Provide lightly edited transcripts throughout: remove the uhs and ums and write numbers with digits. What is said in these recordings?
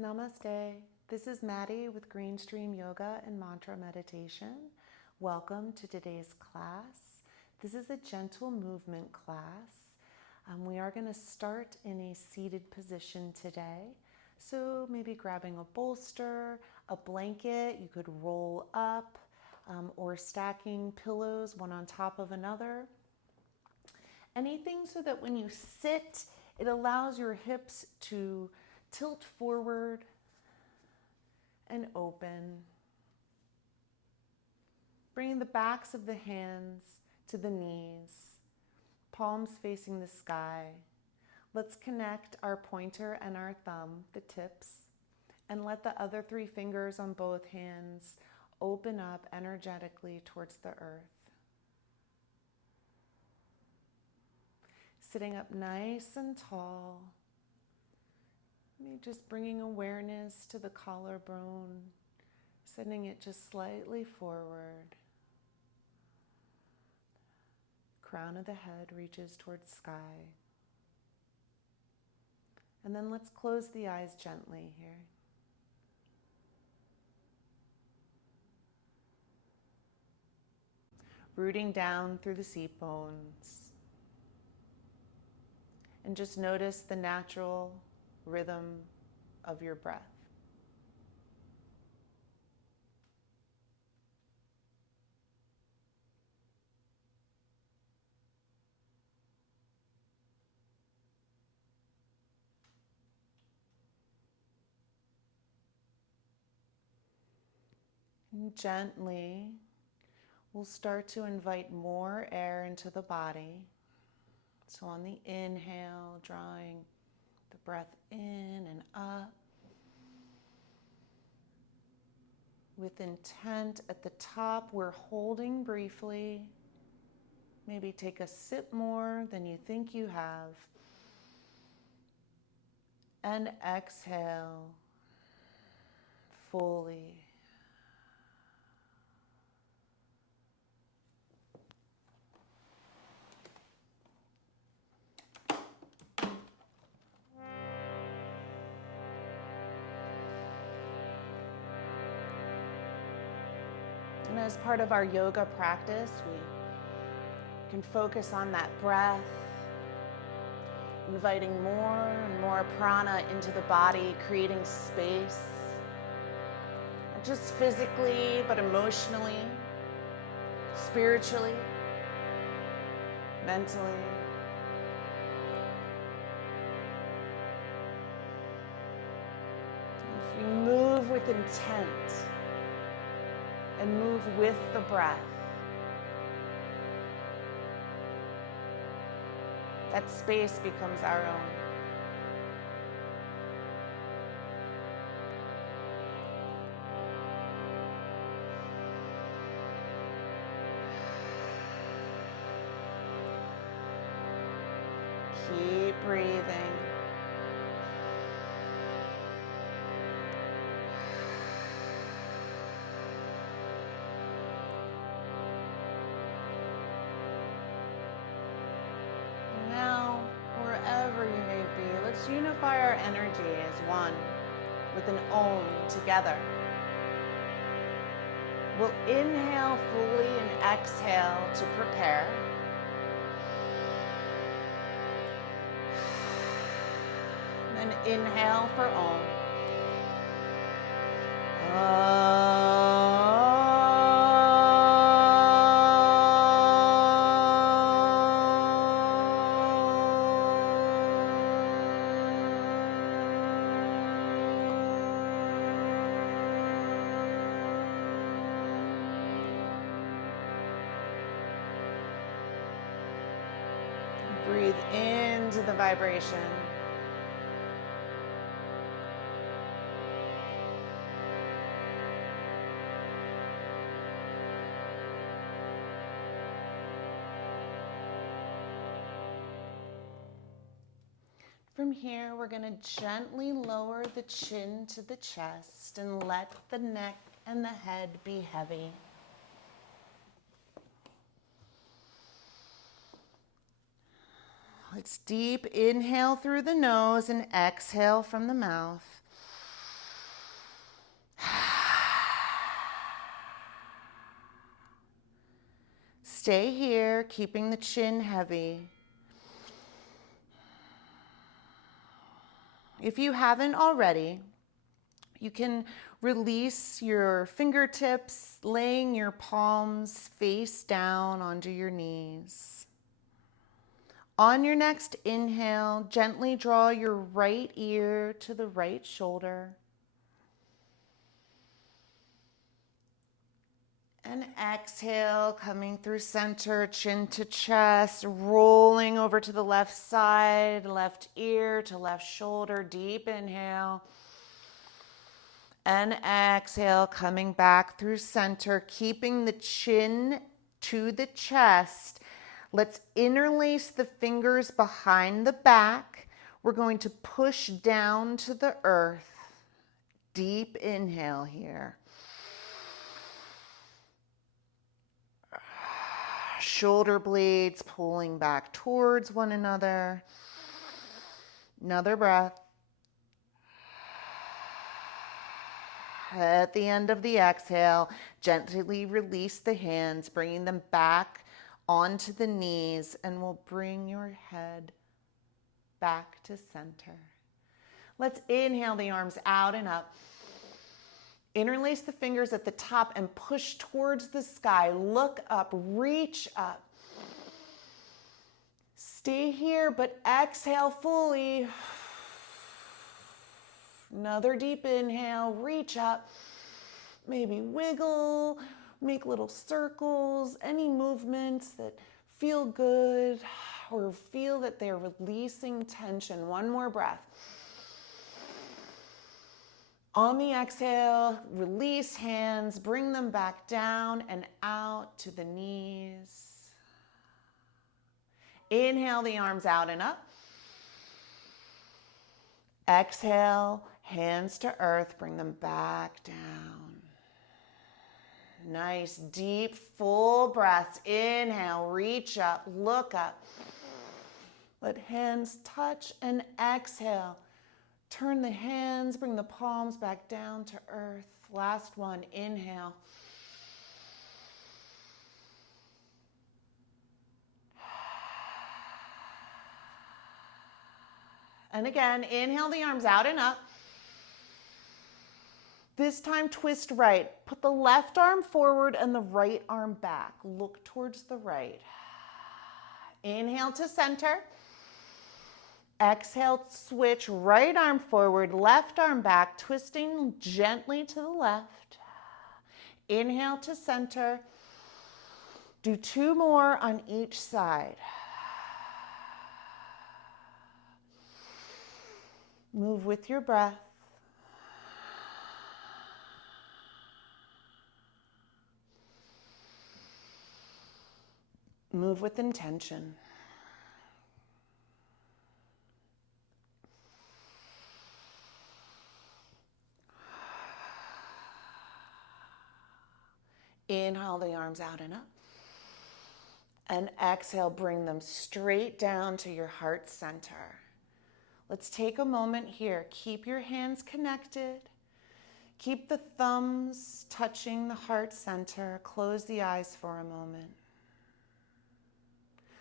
Namaste. This is Maddie with Green Stream Yoga and Mantra Meditation. Welcome to today's class. This is a gentle movement class. We are going to start in a seated position today. So maybe grabbing a bolster, a blanket, you could roll up, or stacking pillows one on top of another. Anything so that when you sit, it allows your hips to tilt forward and open. Bringing the backs of the hands to the knees, palms facing the sky. Let's connect our pointer and our thumb, the tips, and let the other three fingers on both hands open up energetically towards the earth. Sitting up nice and tall. Maybe just bringing awareness to the collarbone, sending it just slightly forward. Crown of the head reaches towards sky. And then let's close the eyes gently here. Rooting down through the seat bones. And just notice the natural rhythm of your breath. And gently, we'll start to invite more air into the body. So on the inhale, drawing the breath in and up. With intent at the top, we're holding briefly. Maybe take a sip more than you think you have. And exhale fully. And as part of our yoga practice, we can focus on that breath, inviting more and more prana into the body, creating space, not just physically, but emotionally, spiritually, mentally. If we move with intent and move with the breath, that space becomes our own. Keep breathing. Now, wherever you may be, let's unify our energy as one with an Om together. We'll inhale fully and exhale to prepare. And inhale for Om. Breathe into the vibration. From here, we're going to gently lower the chin to the chest and let the neck and the head be heavy. Let's deep inhale through the nose and exhale from the mouth. Stay here, keeping the chin heavy. If you haven't already, you can release your fingertips, laying your palms face down onto your knees. On your next inhale, gently draw your right ear to the right shoulder. And exhale, coming through center, chin to chest, rolling over to the left side, left ear to left shoulder. Deep inhale. And exhale, coming back through center, keeping the chin to the chest. Let's interlace the fingers behind the back. We're going to push down to the earth. Deep inhale here. Shoulder blades pulling back towards one another. Another breath. At the end of the exhale, gently release the hands, bringing them back onto the knees, and we'll bring your head back to center. Let's inhale the arms out and up. Interlace the fingers at the top and push towards the sky. Look up, reach up. Stay here, but exhale fully. Another deep inhale, reach up. Maybe wiggle, make little circles, any movements that feel good or feel that they're releasing tension. One more breath. On the exhale, release hands, bring them back down and out to the knees. Inhale the arms out and up. Exhale, hands to earth, bring them back down. Nice, deep, full breaths. Inhale, reach up, look up. Let hands touch and exhale. Turn the hands, bring the palms back down to earth. Last one, inhale. And again, inhale the arms out and up. This time, twist right. Put the left arm forward and the right arm back. Look towards the right. Inhale to center. Exhale, switch, right arm forward, left arm back, twisting gently to the left. Inhale to center. Do 2 more on each side. Move with your breath. Move with intention. Inhale the arms out and up. And exhale, bring them straight down to your heart center. Let's take a moment here. Keep your hands connected. Keep the thumbs touching the heart center. Close the eyes for a moment.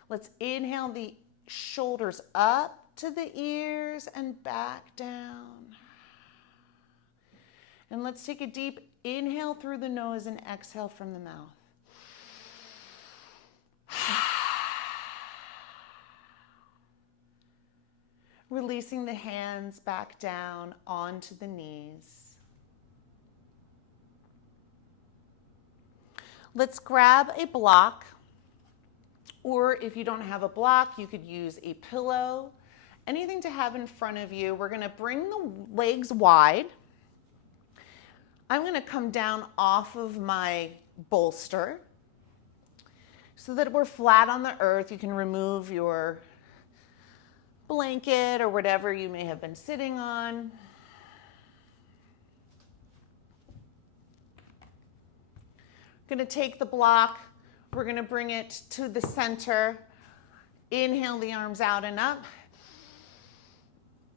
Let's inhale the shoulders up to the ears and back down. And let's take a deep inhale through the nose and exhale from the mouth. Releasing the hands back down onto the knees. Let's grab a block, or if you don't have a block, you could use a pillow, anything to have in front of you. We're going to bring the legs wide. I'm going to come down off of my bolster so that we're flat on the earth. You can remove your blanket or whatever you may have been sitting on. I'm going to take the block. We're going to bring it to the center. Inhale the arms out and up.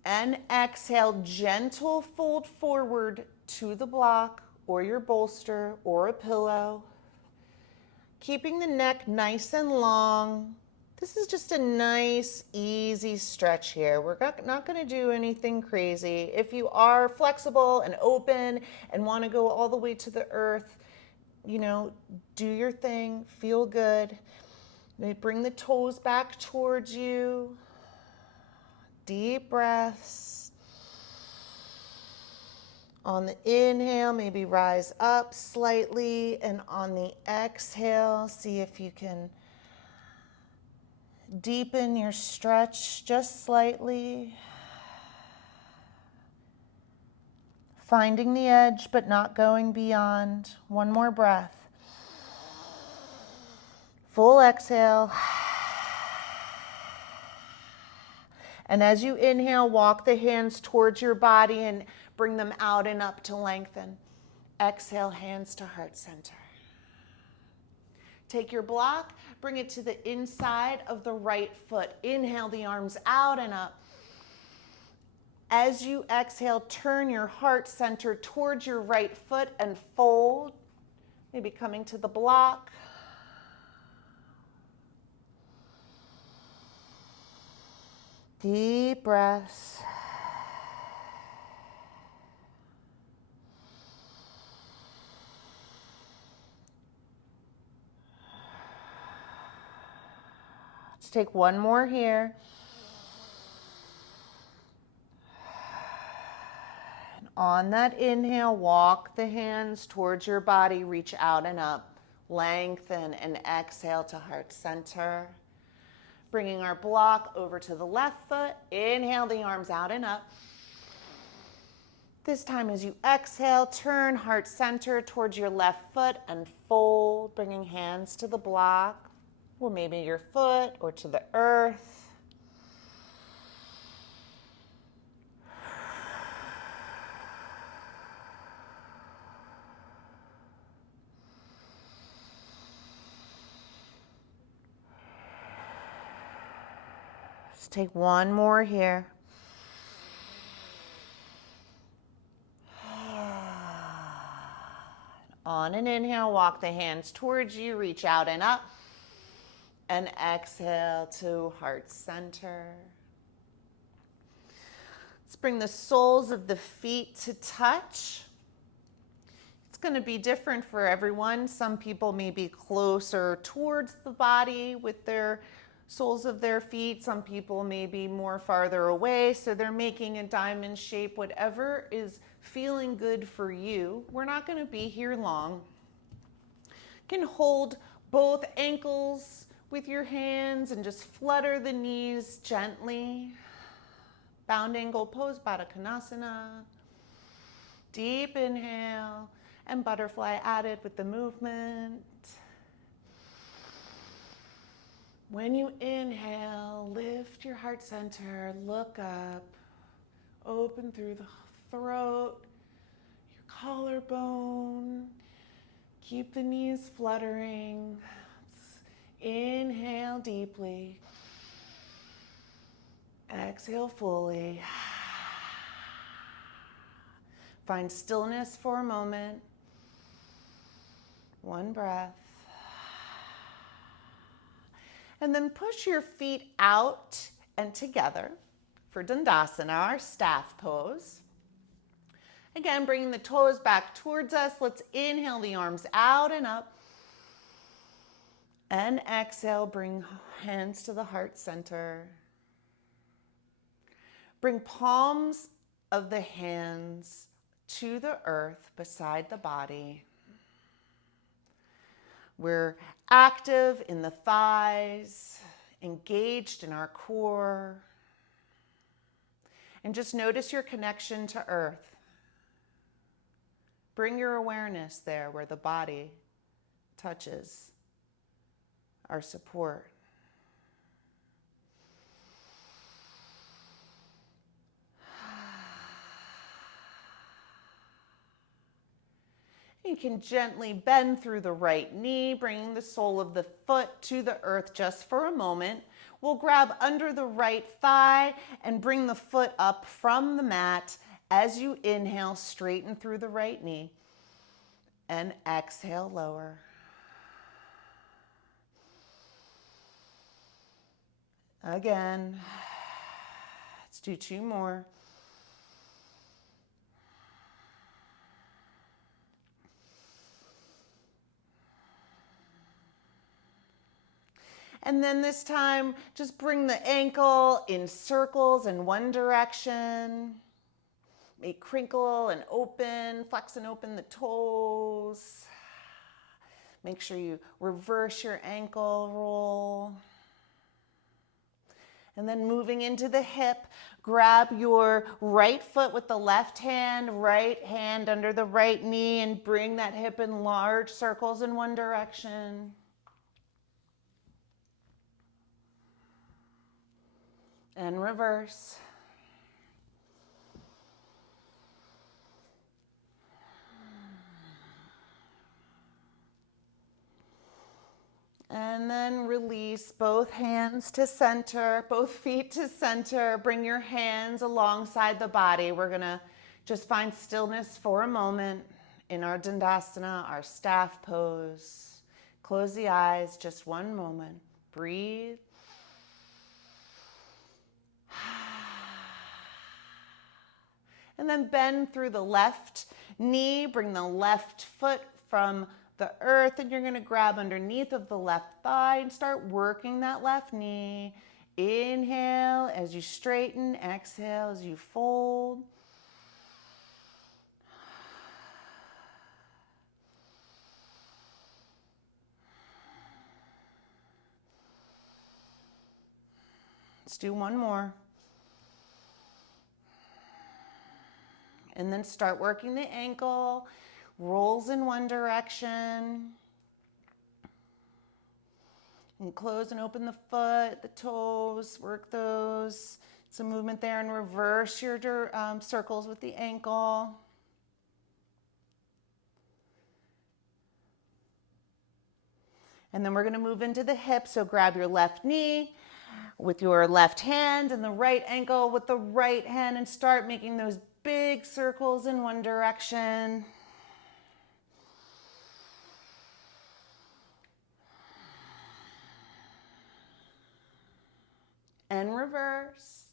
And exhale, gentle fold forward to the block or your bolster or a pillow. Keeping the neck nice and long. This is just a nice, easy stretch here. We're not going to do anything crazy. If you are flexible and open and want to go all the way to the earth, you know, do your thing, feel good. Maybe bring the toes back towards you. Deep breaths. On the inhale, maybe rise up slightly, and on the exhale, see if you can deepen your stretch just slightly. Finding the edge, but not going beyond. One more breath. Full exhale. And as you inhale, walk the hands towards your body and bring them out and up to lengthen. Exhale, hands to heart center. Take your block, bring it to the inside of the right foot. Inhale the arms out and up. As you exhale, turn your heart center towards your right foot and fold. Maybe coming to the block. Deep breaths. Let's take one more here. And on that inhale, walk the hands towards your body, reach out and up. Lengthen and exhale to heart center. Bringing our block over to the left foot. Inhale the arms out and up. This time as you exhale, turn heart center towards your left foot and fold, bringing hands to the block, or maybe your foot or to the earth. Let's take one more here. On an inhale, walk the hands towards you, reach out and up. And exhale to heart center. Let's bring the soles of the feet to touch. It's going to be different for everyone. Some people may be closer towards the body with their soles of their feet. Some people may be more farther away, so they're making a diamond shape. Whatever is feeling good for you. We're not going to be here long. You can hold both ankles with your hands and just flutter the knees gently. Bound angle pose, Baddha Konasana. Deep inhale and butterfly added with the movement. When you inhale, lift your heart center, look up, open through the throat, your collarbone. Keep the knees fluttering. Inhale deeply. Exhale fully. Find stillness for a moment. One breath. And then push your feet out and together for Dandasana, our staff pose. Again, bringing the toes back towards us. Let's inhale the arms out and up. And exhale, bring hands to the heart center. Bring palms of the hands to the earth beside the body. We're active in the thighs, engaged in our core. And just notice your connection to earth. Bring your awareness there where the body touches our support. You can gently bend through the right knee, bringing the sole of the foot to the earth just for a moment. We'll grab under the right thigh and bring the foot up from the mat. As you inhale, straighten through the right knee and exhale, lower. Again. Let's do 2 more. And then this time, just bring the ankle in circles in one direction. May crinkle and open, flex and open the toes. Make sure you reverse your ankle roll. And then moving into the hip, grab your right foot with the left hand under the right knee, and bring that hip in large circles in one direction. And reverse. And then release both hands to center, both feet to center. Bring your hands alongside the body. We're gonna just find stillness for a moment in our Dandasana, our staff pose. Close the eyes, just one moment. Breathe. And then bend through the left knee. Bring the left foot from the earth, and you're going to grab underneath of the left thigh and start working that left knee. Inhale as you straighten, exhale as you fold. Let's do one more. And then start working the ankle. Rolls in one direction. And close and open the foot, the toes, work those. Some movement there, and reverse your circles with the ankle. And then we're going to move into the hip. So grab your left knee with your left hand and the right ankle with the right hand, and start making those big circles in one direction. And reverse.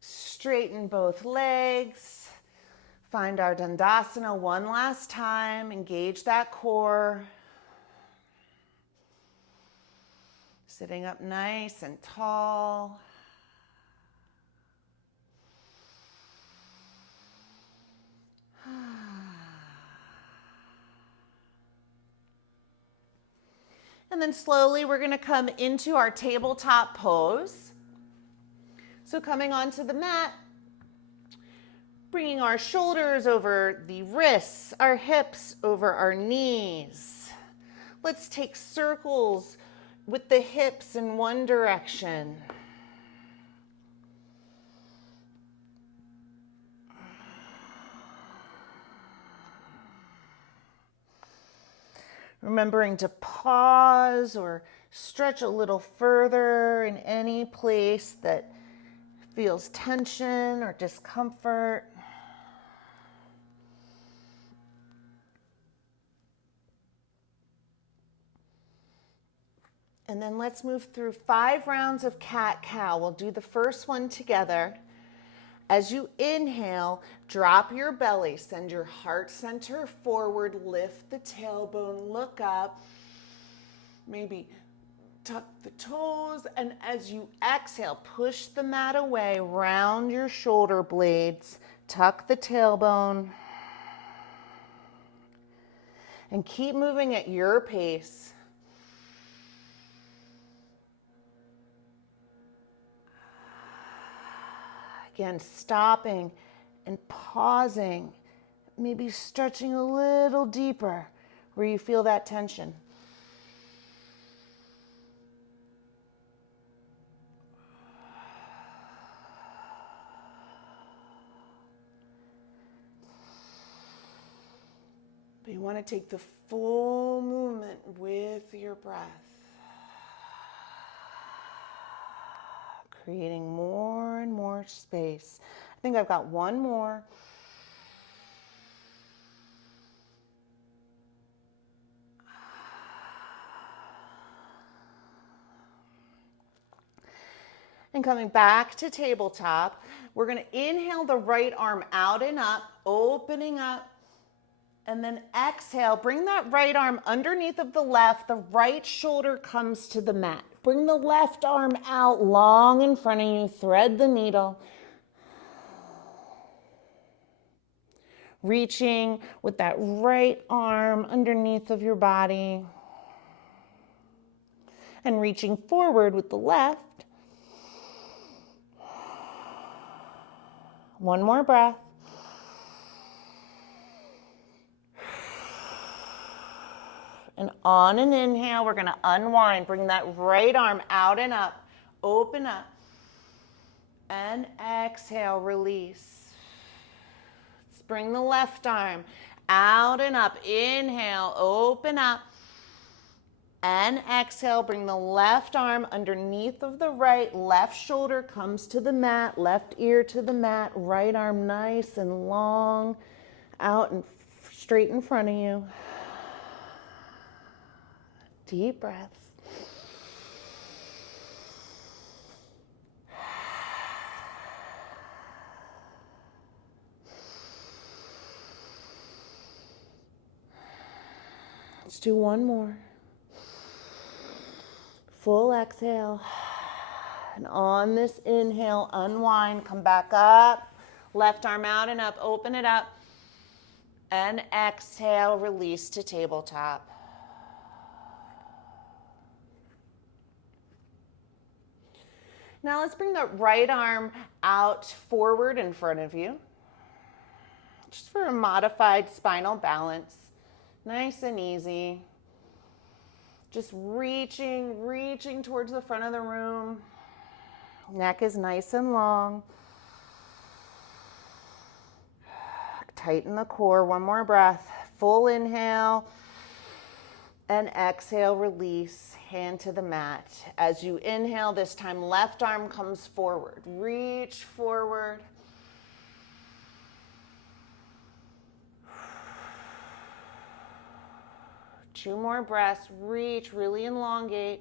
Straighten both legs. Find our Dandasana one last time. Engage that core. Sitting up nice and tall. And then slowly we're going to come into our tabletop pose. So coming onto the mat, bringing our shoulders over the wrists, our hips over our knees. Let's take circles with the hips in one direction. Remembering to pause or stretch a little further in any place that feels tension or discomfort. And then let's move through 5 rounds of cat-cow. We'll do the first one together. As you inhale, drop your belly, send your heart center forward, lift the tailbone, look up, maybe tuck the toes, and as you exhale, push the mat away, round your shoulder blades, tuck the tailbone, and keep moving at your pace. Again, stopping and pausing, maybe stretching a little deeper where you feel that tension. But you want to take the full movement with your breath, creating more and more space. I think I've got one more. And coming back to tabletop, we're going to inhale the right arm out and up, opening up. And then exhale, bring that right arm underneath of the left. The right shoulder comes to the mat. Bring the left arm out long in front of you. Thread the needle. Reaching with that right arm underneath of your body. And reaching forward with the left. One more breath. And on an inhale, we're going to unwind. Bring that right arm out and up. Open up. And exhale, release. Let's bring the left arm out and up. Inhale, open up. And exhale, bring the left arm underneath of the right. Left shoulder comes to the mat. Left ear to the mat. Right arm nice and long. Out and straight in front of you. Deep breaths. Let's do one more. Full exhale. And on this inhale, unwind, come back up. Left arm out and up, open it up. And exhale, release to tabletop. Now let's bring the right arm out forward in front of you. Just for a modified spinal balance. Nice and easy. Just reaching towards the front of the room. Neck is nice and long. Tighten the core, one more breath. Full inhale. And exhale, release, hand to the mat. As you inhale, this time left arm comes forward. Reach forward. Two more breaths. Reach, really elongate.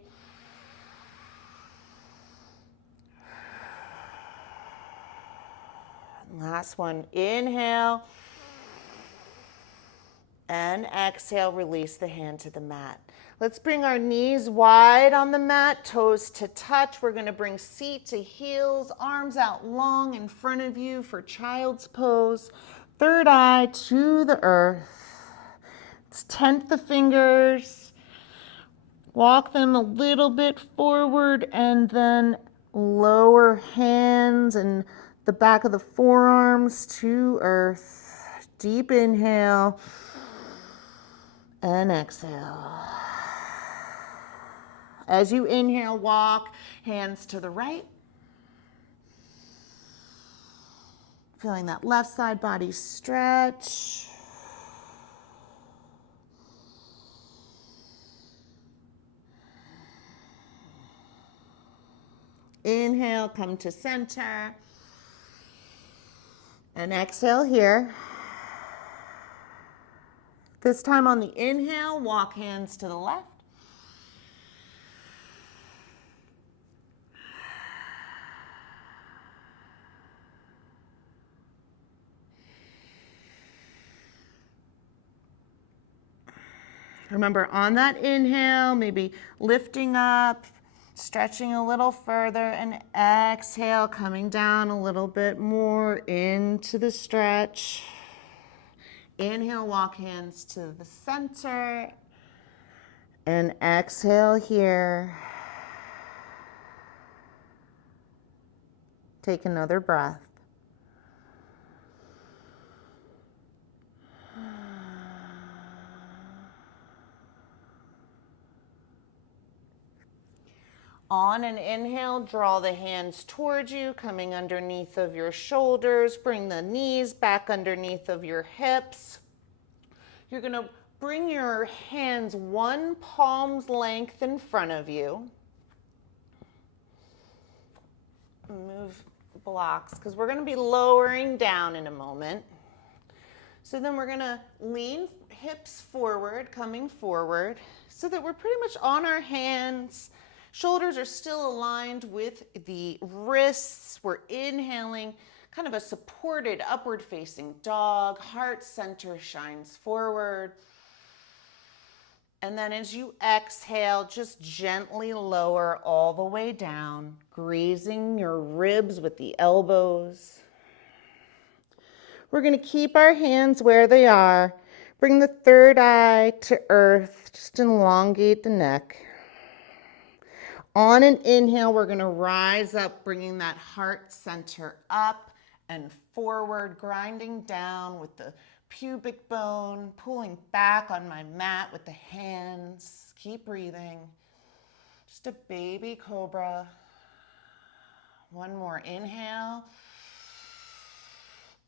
Last one. Inhale. And exhale, release the hand to the mat. Let's bring our knees wide on the mat, toes to touch. We're going to bring seat to heels, arms out long in front of you for child's pose. Third eye to the earth. Let's tent the fingers. Walk them a little bit forward and then lower hands and the back of the forearms to earth. Deep inhale. And exhale. As you inhale, walk hands to the right. Feeling that left side body stretch. Inhale, come to center. And exhale here. This time on the inhale, walk hands to the left. Remember, on that inhale, maybe lifting up, stretching a little further, and exhale, coming down a little bit more into the stretch. Inhale, walk hands to the center. And exhale here. Take another breath. On an inhale, draw the hands towards you, coming underneath of your shoulders. Bring the knees back underneath of your hips. You're going to bring your hands one palm's length in front of you. Move blocks, because we're going to be lowering down in a moment. So then we're going to lean hips forward, coming forward, so that we're pretty much on our hands, Shoulders are still aligned with the wrists. We're inhaling, kind of a supported upward facing dog. Heart center shines forward. And then as you exhale, just gently lower all the way down, grazing your ribs with the elbows. We're going to keep our hands where they are. Bring the third eye to earth. Just elongate the neck. On an inhale, we're going to rise up, bringing that heart center up and forward, grinding down with the pubic bone, pulling back on my mat with the hands. Keep breathing. Just a baby cobra. One more inhale.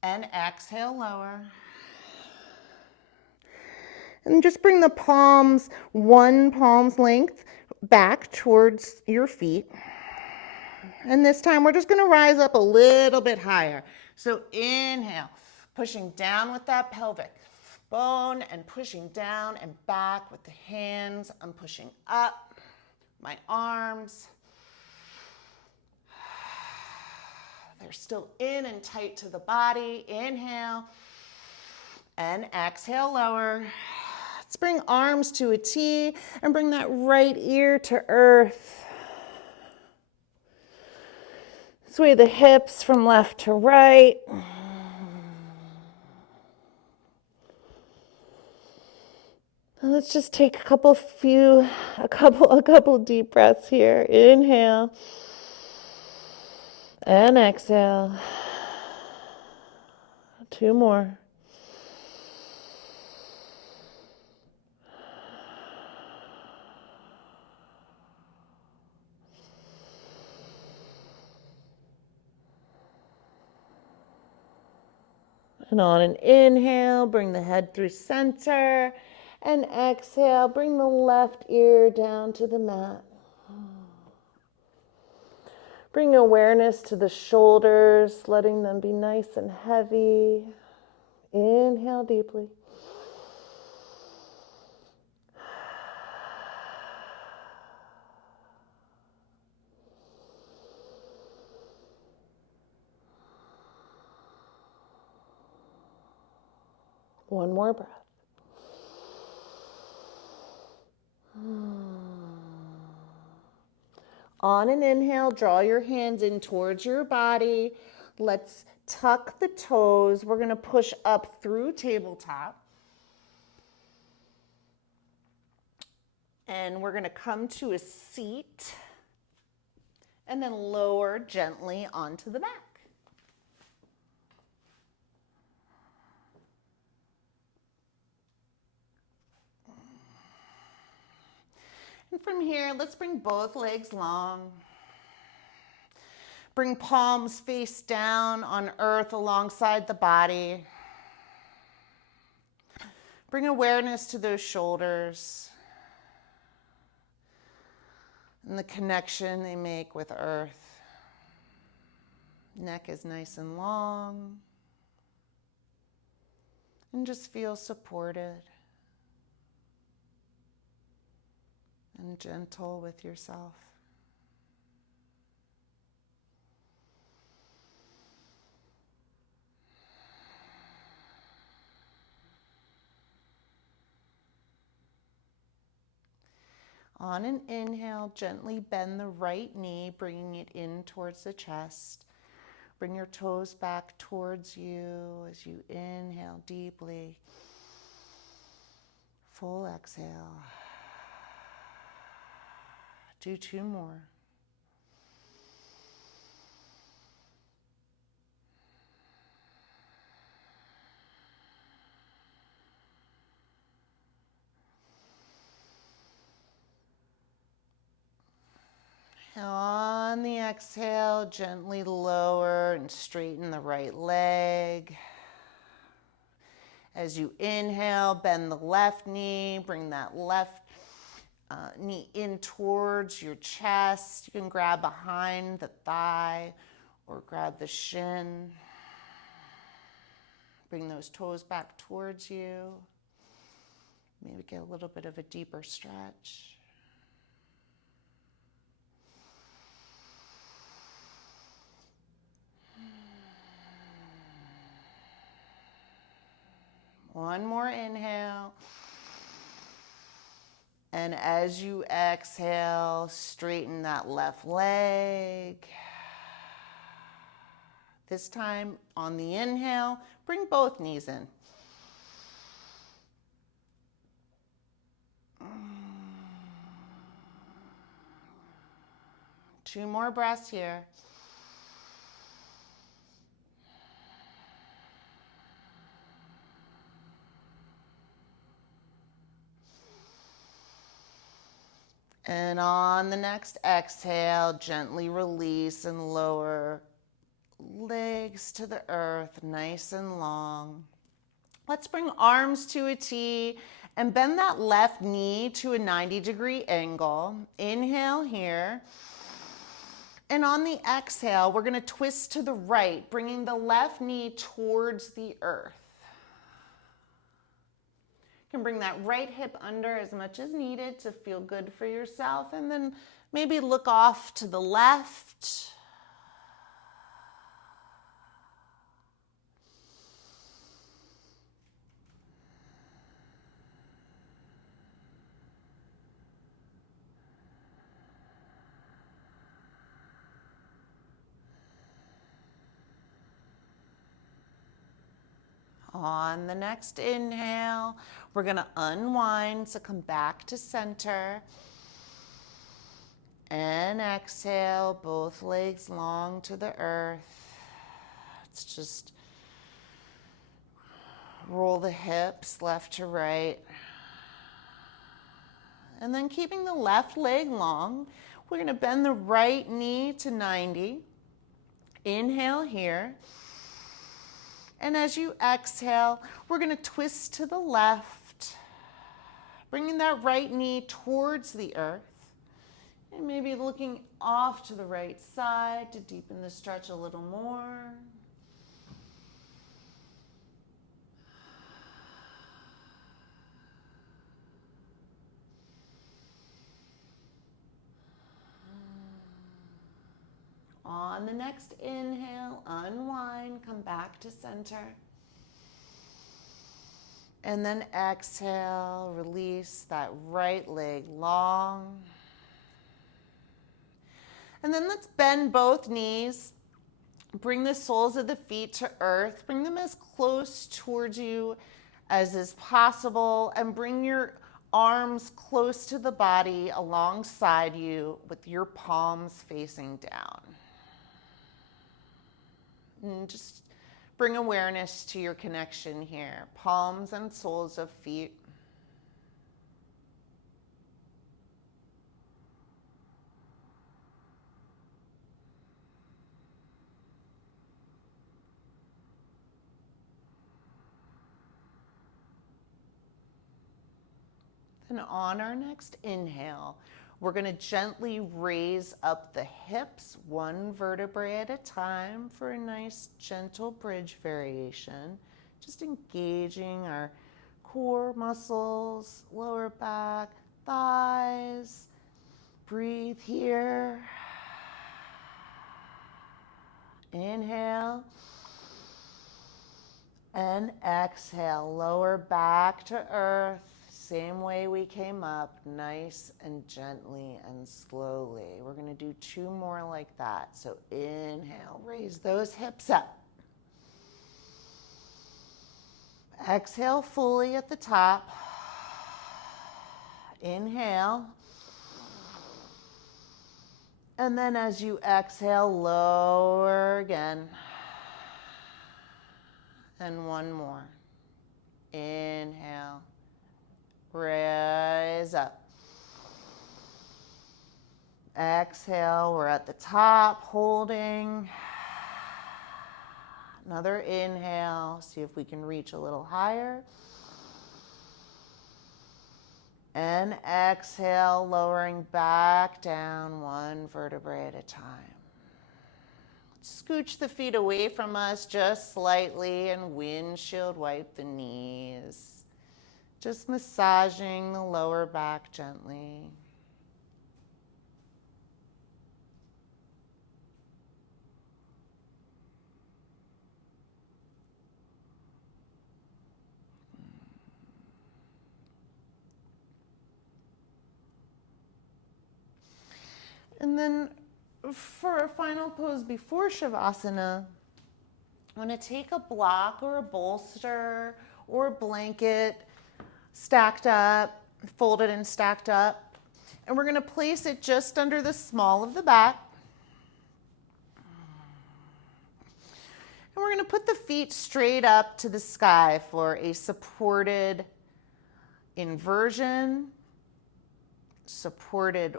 And exhale, lower. And just bring the palms, one palm's length back towards your feet. And this time we're just going to rise up a little bit higher. So inhale, pushing down with that pelvic bone and pushing down and back with the hands. I'm pushing up, my arms. They're still in and tight to the body. Inhale and exhale, lower. Let's bring arms to a T and bring that right ear to earth. Sway the hips from left to right. And let's just take a couple deep breaths here. Inhale and exhale. 2 more. And on an inhale, bring the head through center. And exhale, bring the left ear down to the mat. Bring awareness to the shoulders, letting them be nice and heavy. Inhale deeply. One more breath. On an inhale, draw your hands in towards your body. Let's tuck the toes. We're going to push up through tabletop. And we're going to come to a seat and then lower gently onto the back. And from here, let's bring both legs long. Bring palms face down on earth alongside the body. Bring awareness to those shoulders and the connection they make with earth. Neck is nice and long. And just feel supported and gentle with yourself. On an inhale, gently bend the right knee, bringing it in towards the chest. Bring your toes back towards you as you inhale deeply. Full exhale. Do 2 more. On the exhale, gently lower and straighten the right leg. As you inhale, bend the left knee, bring that left knee in towards your chest. You can grab behind the thigh or grab the shin. Bring those toes back towards you. Maybe get a little bit of a deeper stretch. One more inhale. And as you exhale, straighten that left leg. This time on the inhale, bring both knees in. Two more breaths here. And on the next exhale, gently release and lower legs to the earth, nice and long. Let's bring arms to a T and bend that left knee to a 90-degree angle. Inhale here. And on the exhale, we're going to twist to the right, bringing the left knee towards the earth. You can bring that right hip under as much as needed to feel good for yourself, and then maybe look off to the left. On the next inhale, we're going to unwind to come back to center. And exhale, both legs long to the earth. Let's just roll the hips left to right. And then keeping the left leg long, we're going to bend the right knee to 90. Inhale here. And as you exhale, we're going to twist to the left, bringing that right knee towards the earth. And maybe looking off to the right side to deepen the stretch a little more. On the next inhale, unwind, come back to center. And then exhale, release that right leg long. And then let's bend both knees. Bring the soles of the feet to earth. Bring them as close towards you as is possible. And bring your arms close to the body alongside you with your palms facing down. And just bring awareness to your connection here. Palms and soles of feet. And on our next inhale, we're going to gently raise up the hips one vertebrae at a time for a nice gentle bridge variation. Just engaging our core muscles, lower back, thighs. Breathe here. Inhale. And exhale, lower back to earth. Same way we came up, nice and gently and slowly. We're going to do two more like that. So inhale, raise those hips up. Exhale fully at the top. Inhale. And then as you exhale, lower again. And one more. Inhale. Raise up. Exhale, we're at the top, holding. Another inhale, see if we can reach a little higher. And exhale, lowering back down one vertebrae at a time. Scooch the feet away from us just slightly and windshield wipe the knees. Just massaging the lower back gently. And then for our final pose before Savasana, I want to take a block or a bolster or a blanket stacked up, folded and stacked up. And we're going to place it just under the small of the back. And we're going to put the feet straight up to the sky for a supported inversion, supported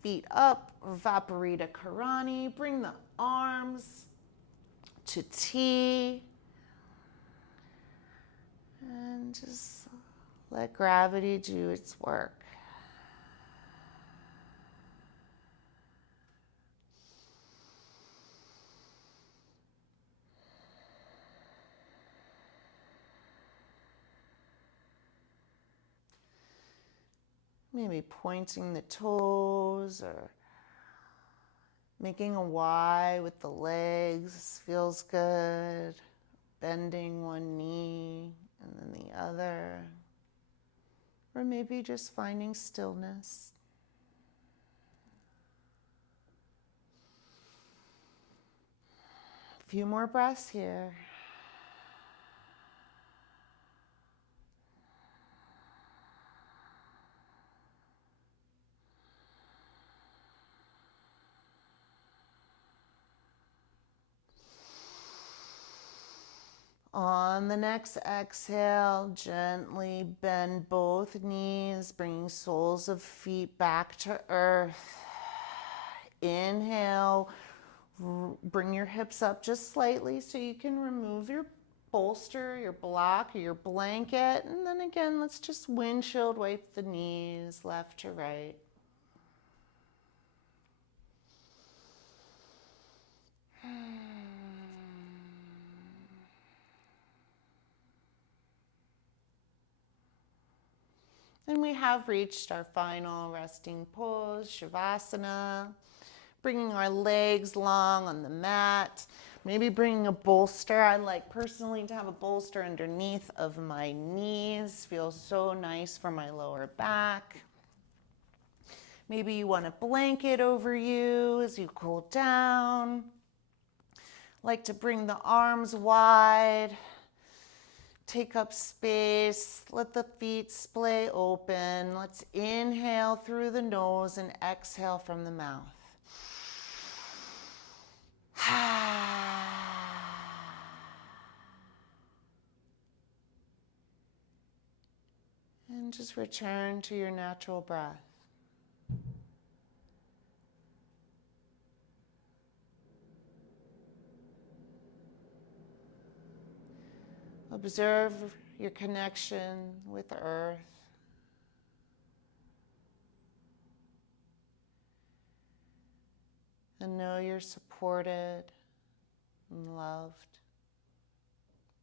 feet up, Viparita Karani. Bring the arms to T. And just let gravity do its work. Maybe pointing the toes or making a Y with the legs. This feels good. Bending one knee and then the other. Or maybe just finding stillness. A few more breaths here. On the next exhale, gently bend both knees, bringing soles of feet back to earth. Inhale, bring your hips up just slightly so you can remove your bolster, your block, or your blanket. And then again, let's just windshield wipe the knees left to right. And we have reached our final resting pose, Savasana. Bringing our legs long on the mat. Maybe bringing a bolster. I like personally to have a bolster underneath of my knees. Feels so nice for my lower back. Maybe you want a blanket over you as you cool down. Like to bring the arms wide. Take up space, let the feet splay open. Let's inhale through the nose and exhale from the mouth. And just return to your natural breath. Observe your connection with the earth. And know you're supported and loved,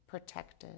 protected.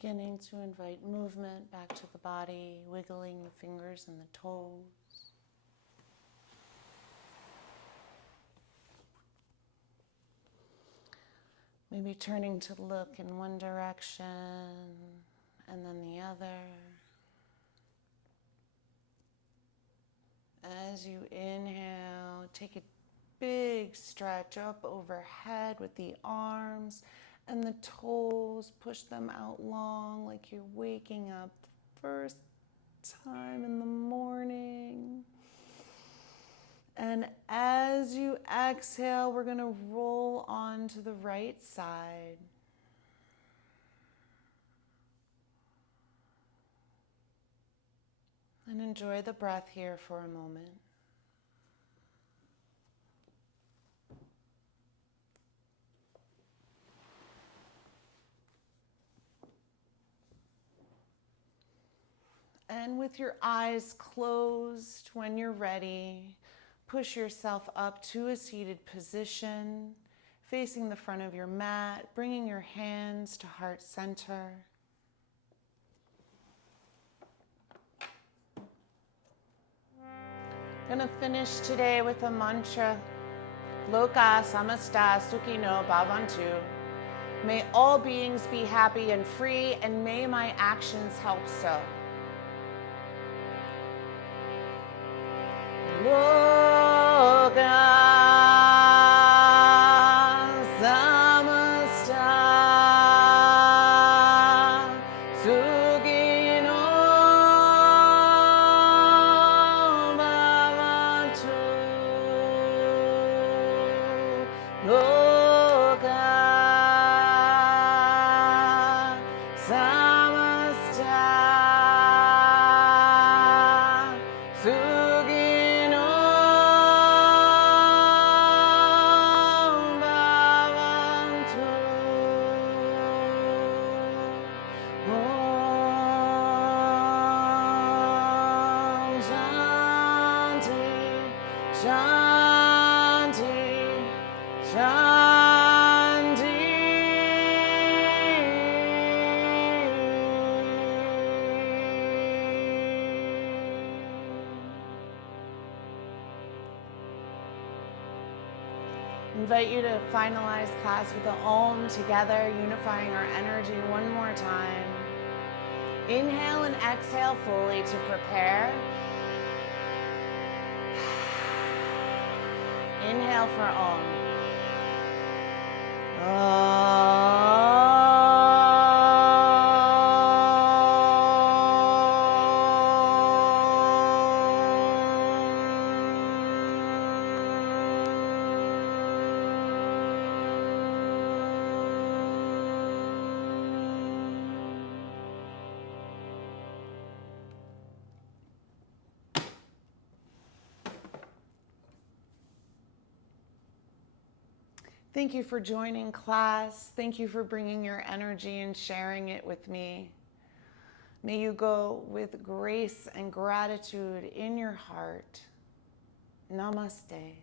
Beginning to invite movement back to the body, wiggling the fingers and the toes. Maybe turning to look in one direction and then the other. As you inhale, take a big stretch up overhead with the arms and the toes. Push them out long like you're waking up the first time in the morning. And as you exhale, we're going to roll on to the right side. And enjoy the breath here for a moment. And with your eyes closed, when you're ready, push yourself up to a seated position, facing the front of your mat, bringing your hands to heart center. Gonna finish today with a mantra. Loka samasta sukhino bhavantu. May all beings be happy and free, and may my actions help so. Loka samasta sukhino bhavantu. Loka samasta sukhino bhavantu. Om Shanti, Shanti, Shanti. Invite you to finalize class with the Om together, unifying our energy one more time. Inhale and exhale fully to prepare. Inhale for Om. Thank you for joining class. Thank you for bringing your energy and sharing it with me. May you go with grace and gratitude in your heart. Namaste.